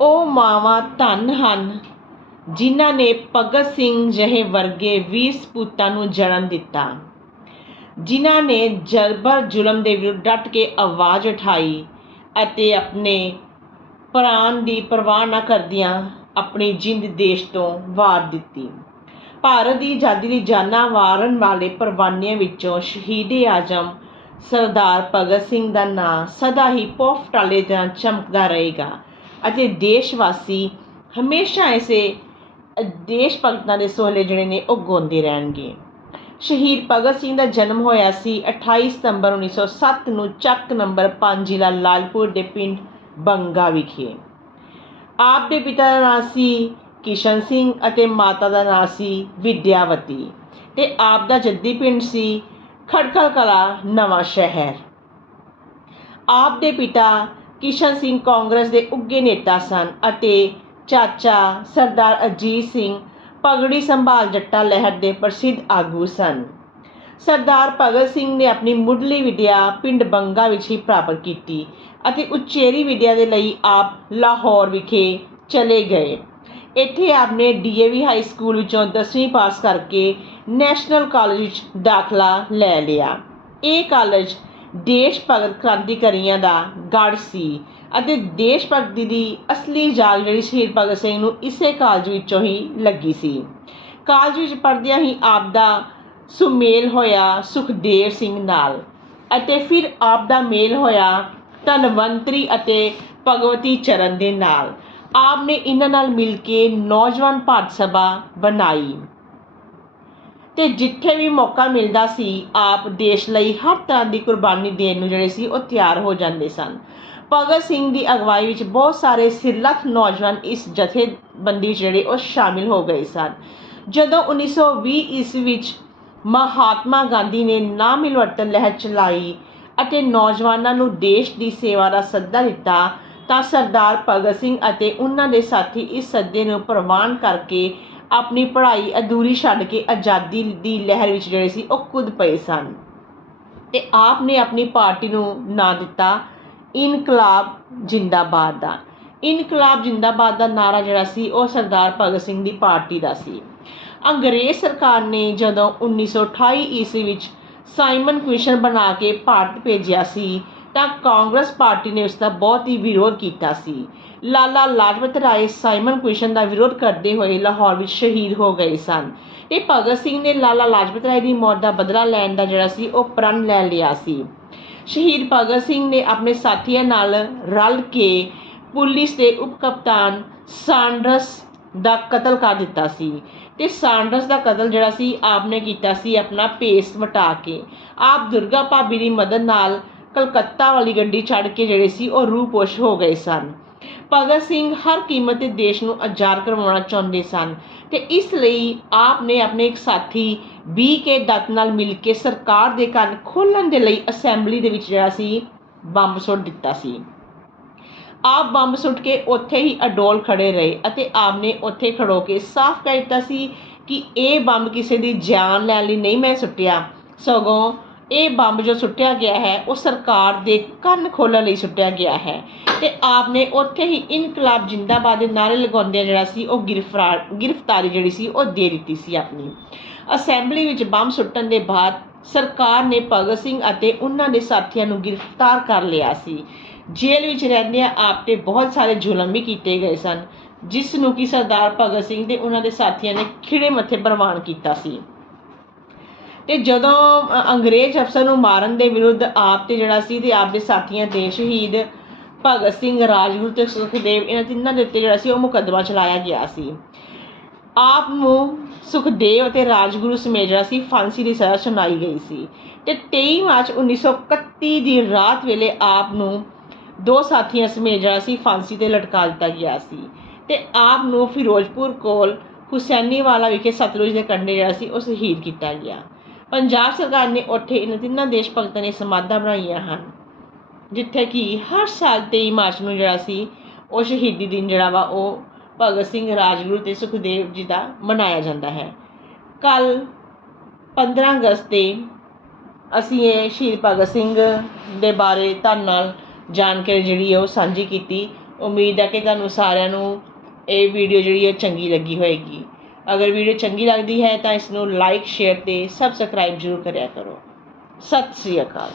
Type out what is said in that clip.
ਉਹ ਮਾਵਾਂ ਧੰਨ ਹਨ, ਜਿਨ੍ਹਾਂ ਨੇ ਭਗਤ ਸਿੰਘ ਜਿਹੇ ਵਰਗੇ ਵੀਰ ਸਪੂਤਾਂ ਨੂੰ ਜਨਮ ਦਿੱਤਾ। ਜਿਨ੍ਹਾਂ ਨੇ ਜਬਰ ਜ਼ੁਲਮ ਦੇ ਵਿਰੁੱਧ ਡਟ ਕੇ ਆਵਾਜ਼ ਉਠਾਈ ਅਤੇ ਆਪਣੇ ਪ੍ਰਾਣ ਦੀ ਪਰਵਾਹ ਨਾ ਕਰਦਿਆਂ ਆਪਣੀ ਜਿੰਦ ਦੇਸ਼ ਤੋਂ ਵਾਰ ਦਿੱਤੀ। ਭਾਰਤ ਦੀ ਆਜ਼ਾਦੀ ਲਈ ਜਾਨਾਂ ਵਾਰਨ ਵਾਲੇ ਪਰਵਾਨਿਆਂ ਵਿੱਚੋਂ ਸ਼ਹੀਦ ਆਜ਼ਮ ਸਰਦਾਰ ਭਗਤ ਸਿੰਘ ਦਾ ਨਾਂ ਸਦਾ ਹੀ ਪੋਫਟਾਲੇ ਦਾ ਚਮਕਦਾ ਰਹੇਗਾ। ਅਤੇ ਦੇਸ਼-ਵਾਸੀ ਹਮੇਸ਼ਾ ਇਸੇ ਦੇਸ਼ ਭਗਤਾਂ ਦੇ ਸੋਹਲੇ ਜਿਹੜੇ ਨੇ, ਉਹ ਗਾਉਂਦੇ ਰਹਿਣਗੇ। ਸ਼ਹੀਦ ਭਗਤ ਸਿੰਘ ਦਾ ਜਨਮ ਹੋਇਆ ਸੀ 28 ਸਤੰਬਰ 1907 ਨੂੰ ਚੱਕ ਨੰਬਰ 5 ਜ਼ਿਲ੍ਹਾ ਲਾਲਪੁਰ ਦੇ ਪਿੰਡ ਬੰਗਾ ਵਿਖੇ। ਆਪ ਦੇ ਪਿਤਾ ਦਾ ਨਾਂ ਸੀ ਕਿਸ਼ਨ ਸਿੰਘ ਅਤੇ ਮਾਤਾ ਦਾ ਨਾਂ ਸੀ ਵਿਦਿਆਵਤੀ ਤੇ ਆਪ ਦਾ ਜੱਦੀ ਪਿੰਡ ਸੀ ਖੜਕਲ ਕਲਾ ਨਵਾਂ ਸ਼ਹਿਰ ਆਪ ਦੇ ਪਿਤਾ ਕਿਸ਼ਨ ਸਿੰਘ ਕਾਂਗਰਸ ਦੇ ਉੱਗੇ ਨੇਤਾ ਸਨ ਅਤੇ ਚਾਚਾ ਸਰਦਾਰ ਅਜੀਤ ਸਿੰਘ ਪਗੜੀ ਸੰਭਾਲ ਜੱਟਾ ਲਹਿਰ ਦੇ ਪ੍ਰਸਿੱਧ ਆਗੂ ਸਨ। ਸਰਦਾਰ ਭਗਤ ਸਿੰਘ ਨੇ ਆਪਣੀ ਮੁੱਢਲੀ ਵਿਦਿਆ ਪਿੰਡ ਬੰਗਾ ਵਿੱਚ ਹੀ ਪ੍ਰਾਪਤ ਕੀਤੀ ਅਤੇ ਉਚੇਰੀ ਵਿਦਿਆ ਦੇ ਲਈ ਆਪ ਲਾਹੌਰ ਵਿਖੇ ਚਲੇ ਗਏ। ਇੱਥੇ ਆਪ ਨੇ ਡੀਏਵੀ ਹਾਈ ਸਕੂਲ ਵਿੱਚੋਂ 10ਵੀਂ ਪਾਸ ਕਰਕੇ ਨੈਸ਼ਨਲ ਕਾਲਜ ਵਿੱਚ ਦਾਖਲਾ ਲੈ ਲਿਆ। ਇਹ ਕਾਲਜ ਦੇਸ਼ ਭਗਤ ਕ੍ਰਾਂਤੀਕਾਰੀਆਂ ਦਾ ਗੜ੍ਹ ਸੀ ਅਤੇ ਦੇਸ਼ ਭਗਤੀ ਦੀ ਅਸਲੀ ਜਾਗ ਜਿਹੜੀ ਸ਼ਹੀਦ ਭਗਤ ਸਿੰਘ ਨੂੰ ਇਸੇ ਕਾਲਜ ਵਿੱਚੋਂ ਹੀ ਲੱਗੀ ਸੀ। ਕਾਲਜ ਵਿੱਚ ਪੜ੍ਹਦਿਆਂ ਹੀ ਆਪ ਦਾ ਸੁਮੇਲ ਹੋਇਆ ਸੁਖਦੇਵ ਸਿੰਘ ਨਾਲ ਅਤੇ ਫਿਰ ਆਪ ਦਾ ਮੇਲ ਹੋਇਆ ਧਨਵੰਤਰੀ ਅਤੇ ਭਗਵਤੀ ਚਰਨ ਦੇ ਨਾਲ। ਆਪ ਨੇ ਇਹਨਾਂ ਨਾਲ ਮਿਲ ਕੇ ਨੌਜਵਾਨ ਭਾਰਤ ਸਭਾ ਬਣਾਈ। ਤੇ ਜਿੱਥੇ ਵੀ ਮੌਕਾ ਮਿਲਦਾ ਸੀ, ਆਪ ਦੇਸ਼ ਲਈ ਹਰ ਤਰ੍ਹਾਂ ਦੀ ਕੁਰਬਾਨੀ ਦੇਣ ਨੂੰ ਜਿਹੜੇ ਸੀ, ਉਹ ਤਿਆਰ ਹੋ ਜਾਂਦੇ ਸਨ। ਭਗਤ ਸਿੰਘ ਦੀ ਅਗਵਾਈ ਵਿੱਚ ਬਹੁਤ ਸਾਰੇ ਸਿਰਲੱਖ ਨੌਜਵਾਨ ਇਸ ਜਥੇਬੰਦੀ ਵਿੱਚ ਜਿਹੜੇ, ਉਹ ਸ਼ਾਮਿਲ ਹੋ ਗਏ ਸਨ। ਜਦੋਂ 1920 ਈਸਵੀ ਵਿੱਚ ਮਹਾਤਮਾ ਗਾਂਧੀ ਨੇ ਨਾ ਮਿਲਵਰਤਨ ਲਹਿਰ ਚਲਾਈ ਅਤੇ ਨੌਜਵਾਨਾਂ ਨੂੰ ਦੇਸ਼ ਦੀ ਸੇਵਾ ਦਾ ਸੱਦਾ ਦਿੱਤਾ, ਤਾਂ ਸਰਦਾਰ ਭਗਤ ਸਿੰਘ ਅਤੇ ਉਹਨਾਂ ਦੇ ਸਾਥੀ ਇਸ ਸੱਦੇ ਨੂੰ ਪ੍ਰਵਾਨ ਕਰਕੇ ਆਪਣੀ ਪੜ੍ਹਾਈ ਅਧੂਰੀ ਛੱਡ ਕੇ ਆਜ਼ਾਦੀ ਦੀ ਲਹਿਰ ਵਿੱਚ ਜਿਹੜੇ ਸੀ, ਉਹ ਕੁੱਦ ਪਏ ਸਨ। ਅਤੇ ਆਪ ਨੇ ਆਪਣੀ ਪਾਰਟੀ ਨੂੰ ਨਾਂ ਦਿੱਤਾ, ਇਨਕਲਾਬ ਜਿੰਦਾਬਾਦ ਦਾ। ਇਨਕਲਾਬ ਜਿੰਦਾਬਾਦ ਦਾ ਨਾਰਾ ਜਿਹੜਾ ਸੀ, ਉਹ ਸਰਦਾਰ ਭਗਤ ਸਿੰਘ ਦੀ ਪਾਰਟੀ ਦਾ ਸੀ। ਅੰਗਰੇਜ਼ ਸਰਕਾਰ ਨੇ ਜਦੋਂ 1928 ਈਸਵੀ ਵਿੱਚ ਸਾਈਮਨ ਕਮਿਸ਼ਨ ਬਣਾ ਕੇ ਭਾਰਤ ਭੇਜਿਆ ਸੀ ਤਾਂ ਕਾਂਗਰਸ ਪਾਰਟੀ ਨੇ ਉਸ ਦਾ ਬਹੁਤ ਹੀ ਵਿਰੋਧ ਕੀਤਾ ਸੀ। ਲਾਲਾ ਲਾਜਪਤ ਰਾਏ, ਸਾਈਮਨ ਕਮਿਸ਼ਨ ਦਾ ਵਿਰੋਧ ਕਰਦੇ ਹੋਏ ਲਾਹੌਰ ਵਿੱਚ ਸ਼ਹੀਦ ਹੋ ਗਏ ਸਨ। ਤੇ ਭਗਤ ਸਿੰਘ ਨੇ ਲਾਲਾ ਲਾਜਪਤ ਰਾਏ ਦੀ ਮੌਤ ਦਾ ਬਦਲਾ ਲੈਣ ਦਾ ਜਿਹੜਾ ਸੀ, ਉਹ ਪ੍ਰਣ ਲੈ ਲਿਆ ਸੀ। ਸ਼ਹੀਦ ਭਗਤ ਸਿੰਘ ਨੇ ਆਪਣੇ ਸਾਥੀਆਂ ਨਾਲ ਰਲ ਕੇ ਪੁਲਿਸ ਦੇ ਉਪ ਕਪਤਾਨ ਸਾਂਡਰਸ ਦਾ ਕਤਲ ਕਰ ਦਿੱਤਾ ਸੀ ਤੇ ਸਾਂਡਰਸ ਦਾ ਕਤਲ ਜਿਹੜਾ ਸੀ, ਆਪ ਨੇ ਕੀਤਾ ਸੀ ਆਪਣਾ ਭੇਸ ਵਟਾ ਕੇ। ਆਪ ਦੁਰਗਾ ਭਾਬੀ ਦੀ ਮਦਦ ਨਾਲ ਕਲਕੱਤਾ ਵਾਲੀ ਗੱਡੀ ਛੱਡ ਕੇ ਜਿਹੜੇ ਸੀ ਉਹ ਰੂਪੋਸ਼ ਹੋ ਗਏ ਸਨ। ਭਗਤ ਸਿੰਘ ਹਰ ਕੀਮਤ ਤੇ ਦੇਸ਼ ਨੂੰ ਆਜ਼ਾਦ ਕਰਵਾਉਣਾ ਚਾਹੁੰਦੇ ਸਨ ਤੇ ਇਸ ਲਈ ਆਪ ਨੇ ਆਪਣੇ ਇੱਕ ਸਾਥੀ ਬੀ ਕੇ ਦੱਤ ਨਾਲ ਮਿਲ ਕੇ ਸਰਕਾਰ ਦੇ ਕੰਨ ਖੋਲਣ ਦੇ ਲਈ ਅਸੈਂਬਲੀ ਦੇ ਵਿੱਚ ਜਿਹੜਾ ਸੀ, ਬੰਬ ਸੁੱਟ ਦਿੱਤਾ ਸੀ। ਆਪ ਬੰਬ ਸੁੱਟ ਕੇ ਉੱਥੇ ਹੀ ਅਡੋਲ ਖੜੇ ਰਹੇ ਅਤੇ ਆਪ ਨੇ ਉੱਥੇ ਖੜੋ ਕੇ ਸਾਫ਼ ਕਹਿ ਦਿੱਤਾ ਸੀ ਕਿ ਇਹ ਬੰਬ ਕਿਸੇ ਦੀ ਜਾਨ ਲੈਣ ਲਈ ਨਹੀਂ ਮੈਂ ਸੁੱਟਿਆ। ਸਗੋਂ ਇਹ ਬੰਬ ਜੋ ਸੁੱਟਿਆ ਗਿਆ ਹੈ, ਉਹ ਸਰਕਾਰ ਦੇ ਕੰਨ ਖੋਲ੍ਹਣ ਲਈ ਸੁੱਟਿਆ ਗਿਆ ਹੈ। ਅਤੇ ਆਪ ਨੇ ਉੱਥੇ ਹੀ ਇਨਕਲਾਬ ਜਿੰਦਾਬਾਦ ਦੇ ਨਾਅਰੇ ਲਗਾਉਂਦਿਆਂ ਜਿਹੜਾ ਸੀ, ਉਹ ਗ੍ਰਿਫਤਾਰ ਗ੍ਰਿਫਤਾਰੀ ਜਿਹੜੀ ਸੀ, ਉਹ ਦੇ ਦਿੱਤੀ ਸੀ ਆਪਣੀ। ਅਸੈਂਬਲੀ ਵਿੱਚ ਬੰਬ ਸੁੱਟਣ ਦੇ ਬਾਅਦ ਸਰਕਾਰ ਨੇ ਭਗਤ ਸਿੰਘ ਅਤੇ ਉਹਨਾਂ ਦੇ ਸਾਥੀਆਂ ਨੂੰ ਗ੍ਰਿਫਤਾਰ ਕਰ ਲਿਆ ਸੀ। ਜੇਲ੍ਹ ਵਿੱਚ ਰਹਿੰਦਿਆਂ ਆਪ ਤੇ ਬਹੁਤ ਸਾਰੇ ਜ਼ੁਲਮ ਵੀ ਕੀਤੇ ਗਏ ਸਨ, ਜਿਸ ਨੂੰ ਕਿ ਸਰਦਾਰ ਭਗਤ ਸਿੰਘ ਦੇ ਉਹਨਾਂ ਦੇ ਸਾਥੀਆਂ ਨੇ ਖਿੜੇ ਮੱਥੇ ਪ੍ਰਵਾਨ ਕੀਤਾ ਸੀ। ਤੇ ਜਦੋਂ ਅੰਗਰੇਜ਼ ਅਫਸਰ ਨੂੰ ਮਾਰਨ ਦੇ ਵਿਰੁੱਧ ਆਪ ਤੇ ਜਿਹੜਾ ਸੀ ਤੇ ਆਪ ਦੇ ਸਾਥੀਆਂ ਤੇ ਸ਼ਹੀਦ ਭਗਤ ਸਿੰਘ, ਰਾਜਗੁਰੂ ਤੇ ਸੁਖਦੇਵ, ਇਹਨਾਂ ਤਿੰਨਾਂ ਦੇ ਉੱਤੇ ਜਿਹੜਾ ਸੀ ਉਹ ਮੁਕੱਦਮਾ ਚਲਾਇਆ ਗਿਆ ਸੀ। ਆਪ ਨੂੰ ਸੁਖਦੇਵ ਅਤੇ ਰਾਜਗੁਰੂ ਸਮੇਤ ਜਿਹੜਾ ਸੀ ਫਾਂਸੀ ਦੀ ਸਜ਼ਾ ਸੁਣਾਈ ਗਈ ਸੀ। ਤੇ 23 ਮਾਰਚ 1931 ਦੀ ਰਾਤ ਵੇਲੇ ਆਪ ਨੂੰ ਦੋ ਸਾਥੀਆਂ ਸਮੇਤ ਜਿਹੜਾ ਸੀ ਫਾਂਸੀ ਤੇ ਲਟਕਾ ਦਿੱਤਾ ਗਿਆ ਸੀ। ਤੇ ਆਪ ਨੂੰ ਫਿਰੋਜ਼ਪੁਰ ਕੋਲ ਹੁਸੈਨੀਵਾਲਾ ਵਿਖੇ ਸਤਲੁਜ ਦੇ ਕੰਢੇ ਜਿਹੜਾ ਸੀ ਉਹ ਸ਼ਹੀਦ ਕੀਤਾ ਗਿਆ। ਪੰਜਾਬ ਸਰਕਾਰ ਨੇ ਉੱਥੇ ਇਹਨਾਂ ਤਿੰਨਾਂ ਦੇਸ਼ ਭਗਤਾਂ ਨੇ ਸਮਾਧਾਂ ਬਣਾਈਆਂ ਹਨ, ਜਿੱਥੇ ਕਿ ਹਰ ਸਾਲ 23 ਮਾਰਚ ਨੂੰ ਜਿਹੜਾ ਸੀ, ਉਹ ਸ਼ਹੀਦੀ ਦਿਨ ਜਿਹੜਾ ਵਾ, ਉਹ ਭਗਤ ਸਿੰਘ ਰਾਜਗੁਰੂ ਤੇ ਸੁਖਦੇਵ ਜੀ ਦਾ ਮਨਾਇਆ ਜਾਂਦਾ ਹੈ। ਕੱਲ 15 ਅਗਸਤ ਤੇ ਅਸੀਂ ਇਹ ਸ਼ਹੀਦ ਭਗਤ ਸਿੰਘ ਦੇ ਬਾਰੇ ਤੁਹਾਡੇ ਨਾਲ ਜਾਣਕਾਰੀ ਜਿਹੜੀ ਹੈ ਉਹ ਸਾਂਝੀ ਕੀਤੀ। ਉਮੀਦ ਹੈ ਕਿ ਤੁਹਾਨੂੰ ਸਾਰਿਆਂ ਨੂੰ ਇਹ ਵੀਡੀਓ ਜਿਹੜੀ ਹੈ ਚੰਗੀ ਲੱਗੀ ਹੋਏਗੀ। ਅਗਰ ਵੀਡੀਓ ਚੰਗੀ ਲੱਗਦੀ ਹੈ ਤਾਂ ਇਸ ਨੂੰ ਲਾਈਕ ਸ਼ੇਅਰ ਤੇ ਸਬਸਕ੍ਰਾਈਬ ਜ਼ਰੂਰ ਕਰਿਆ ਕਰੋ। ਸਤਿ ਸ੍ਰੀ ਅਕਾਲ।